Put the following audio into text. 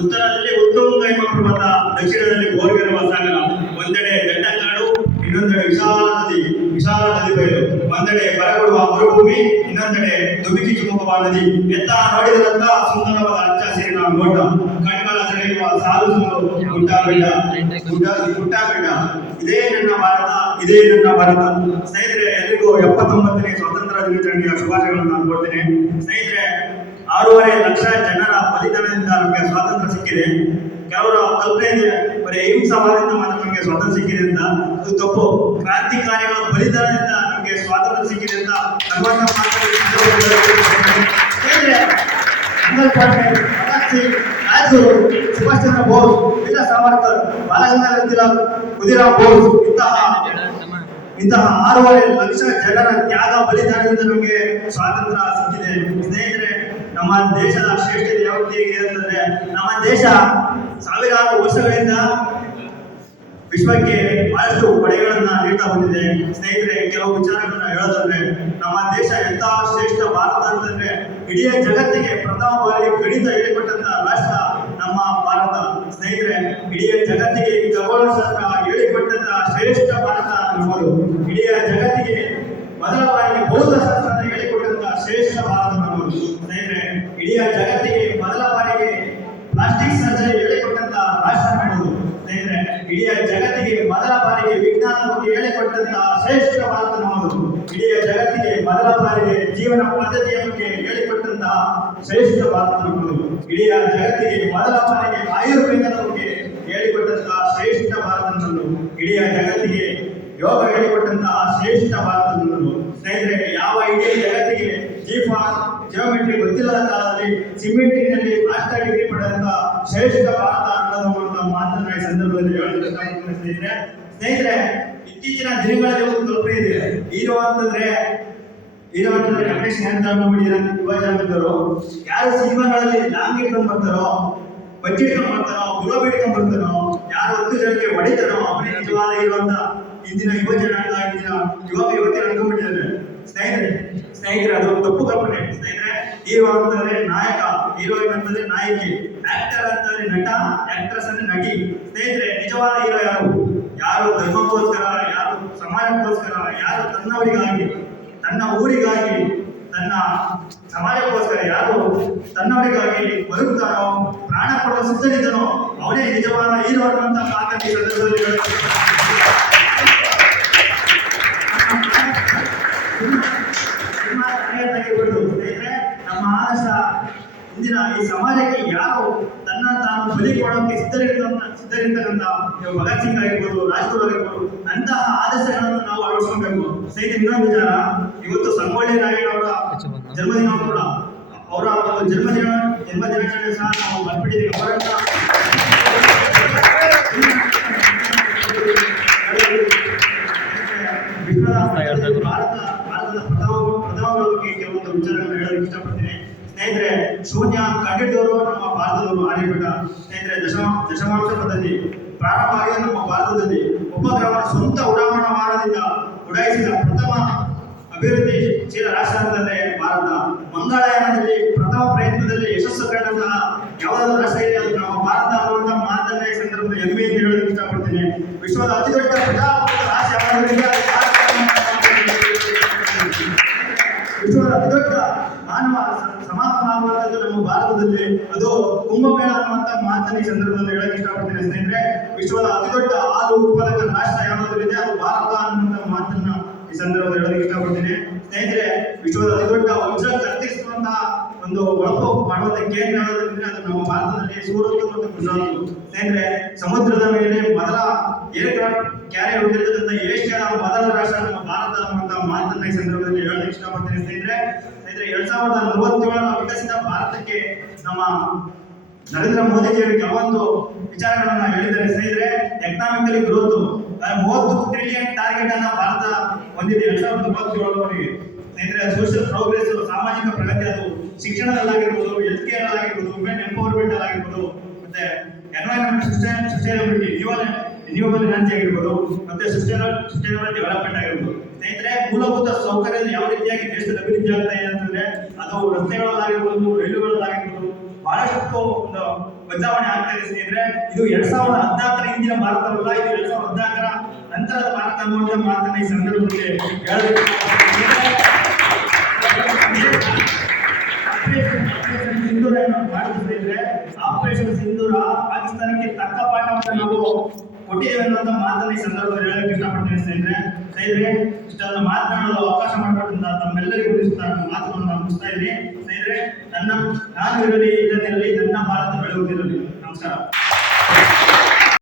ಉತ್ತರದಲ್ಲಿ ಉತ್ತುಂಗ ಎಂಬ ಪರ್ವತ, ದಕ್ಷಿಣದಲ್ಲಿ ಗೋರ್ಗಿರುವ ಸಾಗರ. ಒಂದೆಡೆ ದಟ್ಟಕಾಡು, ಇನ್ನೊಂದೆಡೆ ವಿಶಾಲ ನದಿ ಬಯಲು. ಒಂದೆಡೆ ಬರಗೊಡುವ ಮರುಭೂಮಿ, ಇನ್ನೊಂದೆಡೆ ದುಮಿಕಿ ಚುಮುಕುವ ನದಿ. ಎತ್ತ ನೋಡಿದಂತ ಸುಂದರವಾದ ಹಚ್ಚ ಹಸಿರಿನ ನೋಟ, ಕಣ್ಗಳ ಸೆಳೆಯುವ ಸಾಲು ಗುಡ್ಡ. ಇದೇ ನನ್ನ ಭಾರತ. ಸ್ನೇಹಿತರೆ, ಎಲ್ರಿಗೂ 79ನೇ ಸ್ವಾತಂತ್ರ್ಯ ದಿನಾಚರಣೆಯ ಶುಭಾಶಯಗಳನ್ನು ನಾನು ಕೊಡ್ತೇನೆ. ಸ್ನೇಹಿತರೆ, 6.5 ಲಕ್ಷ ಜನರ ಬಲಿದಾನದಿಂದ ನಮಗೆ ಸ್ವಾತಂತ್ರ್ಯ ಸಿಕ್ಕಿದೆ. ಕೆಲವರ ಕಲ್ಪನೆ ಇದೆ ಬರೀ ಅಹಿಂಸಾವಾದದಿಂದ ಮಾತ್ರ ನಮಗೆ ಸ್ವಾತಂತ್ರ್ಯ ಸಿಕ್ಕಿದೆ ಅಂತ. ಅದು ತಪ್ಪು. ಕ್ರಾಂತಿಕಾರಿಗಳ ಬಲಿದಾನದಿಂದ ನಮಗೆ ಸ್ವಾತಂತ್ರ್ಯ ಸಿಕ್ಕಿದೆ ಅಂತ ಸುಭಾಷ್ ಚಂದ್ರ ಬೋಸ್, ವೀರ ಸಾವರ್ಕರ್, ಬಾಲಗಂಗಾಧರ ತಿಲಕ್, ಖುದಿರಾಮ್ ಬೋಸ್ ಇಂತಹ 6.5 ಲಕ್ಷ ಜನರ ತ್ಯಾಗ ಬಲಿದಾನದಿಂದ ನಮಗೆ ಸ್ವಾತಂತ್ರ್ಯ ಸಿಕ್ಕಿದೆ. ಸ್ನೇಹಿತರೆ, ನಮ್ಮ ದೇಶದ ಶ್ರೇಷ್ಠತೆ ಯಾವತ್ತು ಹೇಗಿದೆ ಅಂತಂದ್ರೆ, ನಮ್ಮ ದೇಶ ಸಾವಿರಾರು ವರ್ಷಗಳಿಂದ ವಿಶ್ವಕ್ಕೆ ಬಹಳಷ್ಟು ಕೊಡುಗೆಗಳನ್ನ ನೀಡ್ತಾ ಬಂದಿದೆ. ಸ್ನೇಹಿತರೆ, ಕೆಲವು ವಿಚಾರಗಳನ್ನ ಹೇಳೋದಂದ್ರೆ, ನಮ್ಮ ದೇಶ ಎಂತ ಶ್ರೇಷ್ಠ ಭಾರತ ಅಂತಂದ್ರೆ, ಇಡೀ ಜಗತ್ತಿಗೆ ಪ್ರಥಮ ಬಾರಿ ಗಣಿತ ಹೇಳಿಕೊಟ್ಟಂತ ರಾಷ್ಟ್ರ ನಮ್ಮ ಭಾರತ. ಸ್ನೇಹಿತರೆ, ಇಡೀ ಜಗತ್ತಿಗೆ ಖಗೋಳಶಾಸ್ತ್ರ ಹೇಳಿಕೊಟ್ಟಂತ ಶ್ರೇಷ್ಠ ಭಾರತ ನಮ್ಮದು. ಇಡೀ ಜಗತ್ತಿಗೆ ಮೊದಲ ಬಾರಿಗೆ ಭೌತಶಾಸ್ತ್ರ ಹೇಳಿಕೊಟ್ಟಂತ ಶ್ರೇಷ್ಠ ಭಾರತ ನಮ್ಮದು. ಸ್ನೇಹಿತರೆ, ಇಡೀ ಜಗತ್ತಿಗೆ ಮೊದಲ ಬಾರಿಗೆ ಪ್ಲಾಸ್ಟಿಕ್ ಸರ್ಜರಿ ಹೇಳಿಕೊಟ್ಟಂತ ರಾಷ್ಟ್ರ ನಮ್ಮದು. ಸ್ನೇಹಿತರೆ, ಇಡೀ ಜಗತ್ತಿಗೆ ಮೊದಲ ಬಾರಿಗೆ ವಿಜ್ಞಾನ ಬಗ್ಗೆ ಹೇಳಿಕೊಟ್ಟಂತ ಶ್ರೇಷ್ಠ ಭಾರತ ನಮ್ಮದು. ಇಡೀ ಜಗತ್ತಿಗೆ ಮೊದಲ ಬಾರಿಗೆ ಜೀವನ ಪದ್ಧತಿಯ ಬಗ್ಗೆ ಹೇಳಿಕೊಟ್ಟಂತ ಶ್ರೇಷ್ಠ ಭಾರತ ನಮ್ಮದು. ಇಡೀ ಜಗತ್ತಿಗೆ ಮೊದಲ ಬಾರಿಗೆ ಆಯುರ್ವೇದದ ಬಗ್ಗೆ ಹೇಳಿಕೊಟ್ಟಂತಹ ಶ್ರೇಷ್ಠ ಭಾರತ ನಮ್ಮದು. ಇಡೀ ಜಗತ್ತಿಗೆ ಯೋಗ ಹೇಳಿಕೊಟ್ಟಂತಹ ಶ್ರೇಷ್ಠ ಭಾರತ ನಮ್ಮದು. ಸ್ನೇಹಿತರೆ, ಯಾವ ಇಡೀ ಜಗತ್ತಿಗೆ ಜಿಯೋಮೆಟ್ರಿ ಗೊತ್ತಿಲ್ಲದ ಕಾಲದಲ್ಲಿ ಸಿಮೆಂಟಿನಲ್ಲಿ ಮಾಸ್ಟರ್ ಡಿಗ್ರಿ ಪಡೆದಂತ ಶ್ರೇಷ್ಠ ಭಾರತ ಅನ್ನೋದು ಮಾತನ್ನ ಈ ಸಂದರ್ಭದಲ್ಲಿ ಹೇಳಲು ಸ್ನೇಹಿತರೆ, ಇತ್ತೀಚಿನ ದಿನಗಳಲ್ಲಿ ಒಂದು ಕಲ್ಪನೆ ಇದೆ. ಹೀರೋ ಅಂತಂದ್ರೆ ರಮೇಶ್ ಯುವಜನರು ಯಾರು ಸಿನಿಮಾಗಳಲ್ಲಿ ಲಾಂಗ್ ಇಟ್ಕೊಂಡ್ ಬರ್ತಾರೋ, ಬಜ್ಜಿ ಇಟ್ಕೊಂಡ್ ಬರ್ತಾರೋ, ಗುಲಾಬಿ ಇಟ್ಕೊಂಡ್ ಬರ್ತಾರೋ, ಯಾರು 10 ಜನಕ್ಕೆ ಹೊಡಿತಾರೋ ಅವನೇ ನಿಜವಾದ ಹೀರೋ ಅಂತ ಇಂದಿನ ಯುವಜನಾಂಗ, ಇಂದಿನ ಯುವತಿಯರು ಅನ್ಕೊಂಡ್ಬಿಟ್ಟಿದ್ದಾರೆ. ಸ್ನೇಹಿತರೆ, ಅದು ತಪ್ಪು ಕಲ್ಪನೆ. ಸ್ನೇಹಿತರೆ, ಹೀರೋ ಅಂತಂದ್ರೆ ನಾಯಕ, ಹೀರೋಯಿನ್ ಅಂತಂದ್ರೆ ನಾಯಕಿ, ಆಕ್ಟರ್ ಅಂತಂದ್ರೆ ನಟ, ಆಕ್ಟ್ರೆಸ್ ಅಂದ್ರೆ ನಟಿ. ಸ್ನೇಹಿತರೆ, ನಿಜವಾದ ಹೀರೋ ಯಾರು ಧರ್ಮಕ್ಕೋಸ್ಕರ, ಯಾರು ಸಮಾಜಕ್ಕೋಸ್ಕರ, ಯಾರು ತನ್ನವರಿಗಾಗಿ, ತನ್ನ ಊರಿಗಾಗಿ, ತನ್ನ ಸಮಾಜಕ್ಕೋಸ್ಕರ ಯಾರು ತನ್ನವರಿಗಾಗಿ ಬದುಕ್ತಾನೋ, ಪ್ರಾಣ ಕೊಡಲು ಸಿದ್ಧನಿದ್ದನೋ ಅವನೇ ನಿಜವಾದ ಹೀರೋ ಅನ್ನುವಂತ ಮಾತನ್ನು ಈ ಸಂದರ್ಭದಲ್ಲಿ ಸ್ನೇಹಿತರೆ, ನಮ್ಮ ಆದರ್ಶ ಇಂದಿನ ಈ ಸಮಾಜಕ್ಕೆ ಯಾರು ತನ್ನ ತಾನು ಬಲಿ ಕೊಡೋಕೆ ಸಿದ್ಧರಿರ್ತಕ್ಕಂಥ ಭಗತ್ ಸಿಂಗ್ ಆಗಿರ್ಬೋದು, ರಾಜ್ಗುರು ಆಗಿರ್ಬೋದು, ಅಂತಹ ಆದರ್ಶಗಳನ್ನು ನಾವು ಅಳವಡಿಸ್ಕೊಳ್ಬೇಕು. ಸ್ನೇಹಿತರೆ, ಇನ್ನೊಂದು ವಿಚಾರ, ಇವತ್ತು ಸಂಗೊಳ್ಳಿ ರಾಯಣ್ಣ ಅವರ ಜನ್ಮದಿನ ಕೂಡ, ಅವರ ಜನ್ಮದಿನಾಚರಣೆ ಸಹ ನಾವು ಬರ್ಬಿಟ್ಟಿದ್ದೀವಿ. ಅವರನ್ನ ಭಾರತದ ಪ್ರಥಮಗಳ ಬಗ್ಗೆ ಕೆಲವೊಂದು ವಿಚಾರಗಳನ್ನು ಹೇಳಲು ಇಷ್ಟಪಡ್ತೀನಿ. ಸ್ನೇಹಿತರೆ, ಶೂನ್ಯ ಕಂಡಿದ್ದವರು ನಮ್ಮ ಭಾರತದವರು ಆರ್ಯಭಟ. ಸ್ನೇಹಿತರೆ, ದಶಮಾಂಶ ಪದ್ಧತಿ ಪ್ರಾರಂಭ ಆಗಿದೆ ನಮ್ಮ ಭಾರತದಲ್ಲಿ. ಉಪಗ್ರಹವನ್ನು ಸ್ವಂತ ಉಡಾವಣಾ ವಾಹನದಿಂದ ಉಡಾಯಿಸಿದ ಪ್ರಥಮ ಅಭಿವೃದ್ಧಿಶೀಲ ರಾಷ್ಟ್ರ ಅಂತಂದ್ರೆ ಭಾರತ. ಮಂಗಳಯಾನದಲ್ಲಿ ಪ್ರಥಮ ಪ್ರಯತ್ನದಲ್ಲಿ ಯಶಸ್ಸು ಕಂಡಂತಹ ಯಾವುದಾದ್ರೂ ರಾಷ್ಟ್ರ ಇದೆ ಅದು ನಮ್ಮ ಭಾರತ ಅನ್ನುವಂಥ ಮಾತನ್ನ ಈ ಸಂದರ್ಭದಲ್ಲಿ ಹೆಮ್ಮೆ ಅಂತ ಹೇಳೋದಕ್ಕೆ ಇಷ್ಟಪಡ್ತೀನಿ. ವಿಶ್ವದ ಅತಿ ದೊಡ್ಡ ಪ್ರಜಾಪ್ರಭುತ್ವ ರಾಷ್ಟ್ರ ಯಾವುದಾದ್ರೂ ವಿಶ್ವದ ಅತಿ ದೊಡ್ಡ ಮಾನವ ಸಮಾಗಮ ಆಗುವಂಥದ್ದು ನಮ್ಮ ಭಾರತದಲ್ಲಿ, ಅದು ಕುಂಭಮೇಳ ಅನ್ನುವಂಥ ಮಾತನ್ನ ಈ ಸಂದರ್ಭದಲ್ಲಿ ಹೇಳಕ್ಕೆ ಇಷ್ಟಪಡ್ತೀನಿ. ಸ್ನೇಹಿತರೆ, ವಿಶ್ವದ ಅತಿ ದೊಡ್ಡ ಹಾಲು ಉತ್ಪಾದಕ ರಾಷ್ಟ್ರ ಯಾವುದಾದ್ರೂ ಇದೆ ಅದು ಭಾರತ ಅನ್ನುವಂಥ ಮಾತನ್ನ ಈ ಸಂದರ್ಭದಲ್ಲಿ ಹೇಳಕ್ಕೆ ಇಷ್ಟಪಡ್ತೀನಿ. ಸ್ನೇಹಿತರೆ, ವಿಶ್ವದ ಅತಿ ದೊಡ್ಡ ವಜ್ರ ಕರ್ತಿಸುವಂತಹ ಒಂದು ಒಳಪು ಮಾಡುವಂತ ಕೇಂದ್ರ ಯಾವುದಂದ್ರೆ ಅದು ನಮ್ಮ ಭಾರತದಲ್ಲಿ ಸೂರತ್ ಮತ್ತು ಗುಜರಾತ್. ಸ್ನೇಹಿತರೆ, ಸಮುದ್ರದ ಮೇಲೆ ಮೊದಲ ಏರ್ಕ್ರಾಫ್ಟ್ ಕ್ಯಾರಿಯರ್ ಹೊಂದಿರತಕ್ಕಂಥ ಏಷ್ಯಾದ ಮೊದಲ ರಾಷ್ಟ್ರ ನಮ್ಮ ಭಾರತ ಅನ್ನುವಂಥ ಮಾತನ್ನ ಈ ಸಂದರ್ಭದಲ್ಲಿ ಹೇಳಕ್ಕೆ ಇಷ್ಟಪಡ್ತೀನಿ. ಸ್ನೇಹಿತರೆ, 2047ರ ವಿಕಸಿತ ಭಾರತಕ್ಕೆ ನಮ್ಮ ನರೇಂದ್ರ ಮೋದಿಜಿಯವರು ಕೆಲವೊಂದು ವಿಚಾರಗಳನ್ನ ಹೇಳಿದ್ದಾರೆ. ಸ್ನೇಹಿತರೆ, ಎಕನಾಮಿಕಲಿ ಗ್ರೋತ್ 30 ಟ್ರಿಲಿಯನ್ ಟಾರ್ಗೆಟ್ ಅನ್ನ ಭಾರತ ಹೊಂದಿದೆ 2047ರವರೆಗೆ. ಸ್ನೇಹಿತರೆ, ಸೋಷಿಯಲ್ ಪ್ರೋಗ್ರೆಸ್, ಸಾಮಾಜಿಕ ಪ್ರಗತಿ, ಅದು ಶಿಕ್ಷಣದಲ್ಲಾಗಿರ್ಬೋದು, ಹೆಲ್ತ್ ಕೇರ್ ಆಗಿರ್ಬೋದು, ವುಮೆನ್ ಎಂಪವರ್ಮೆಂಟ್ ಆಗಿರ್ಬೋದು, ಮತ್ತೆ ಎನ್ವೈರನ್ಮೆಂಟ್ ಸಸ್ಟೈನಬಿಲಿಟಿ, ರಿನ್ಯೂವಬಲ್ ಎನರ್ಜಿ ಆಗಿರ್ಬೋದು, ಮತ್ತೆ ಸಸ್ಟೈನಬಲ್ ಡೆವಲಪ್ಮೆಂಟ್ ಆಗಿರ್ಬೋದು. ಸ್ನೇಹಿತರೆ, ಮೂಲಭೂತ ಸೌಕರ್ಯ ಯಾವ ರೀತಿಯಾಗಿ ದೇಶದ ಅಭಿವೃದ್ಧಿ ಆಗ್ತಾ ಇದೆ ಅಂತಂದ್ರೆ ಅದು ರಸ್ತೆಗಳಲ್ಲಾಗಿರ್ಬೋದು, ರೈಲುಗಳಲ್ಲಾಗಿರ್ಬೋದು, ಬಹಳಷ್ಟು ಒಂದು ಬದಲಾವಣೆ ಆಗ್ತಾ ಇದೆ ಸ್ನೇಹಿತರೆ. ಇದು 2014ರ ಹಿಂದಿನ ಭಾರತವಲ್ಲ, ಇದು 2014ರ ನಂತರದ ಭಾರತ ಅನ್ನುವಂಥ ಮಾತನ್ನ ಈ ಸಂದರ್ಭದಲ್ಲಿ ಹೇಳಬೇಕು. ಸಿಂಧೂರ ಮಾಡಿದ್ರು ಸ್ನೇಹಿತರೆ. ಆಪರೇಷನ್ ಸಿಂಧೂರ ಪಾಕಿಸ್ತಾನಕ್ಕೆ ತಕ್ಕ ಪಾಠವನ್ನು ನಾವು ಕೊಟ್ಟಿದ್ದೇವೆ ಅನ್ನುವಂಥ ಮಾತನ್ನ ಈ ಸಂದರ್ಭದಲ್ಲಿ ಹೇಳಕ್ಕೆ ಇಷ್ಟಪಡ್ತೇನೆ ಸ್ನೇಹಿತರೆ. ಇಷ್ಟನ್ನು ಮಾತನಾಡಲು ಅವಕಾಶ ಮಾಡಿಕೊಟ್ಟಂತ ತಮ್ಮೆಲ್ಲರಿಗೂ ಮಾತುಗಳನ್ನು ನಾನು ಮುಗಿಸ್ತಾ ಇದ್ದೀನಿ ಸ್ನೇಹಿತರೆ. ನಾನು ಇರಲಿ, ಇಲ್ಲದಿರಲಿ, ನನ್ನ ಭಾರತ ಬೆಳೆಯುತ್ತಿರಲಿ. ನಮಸ್ಕಾರ.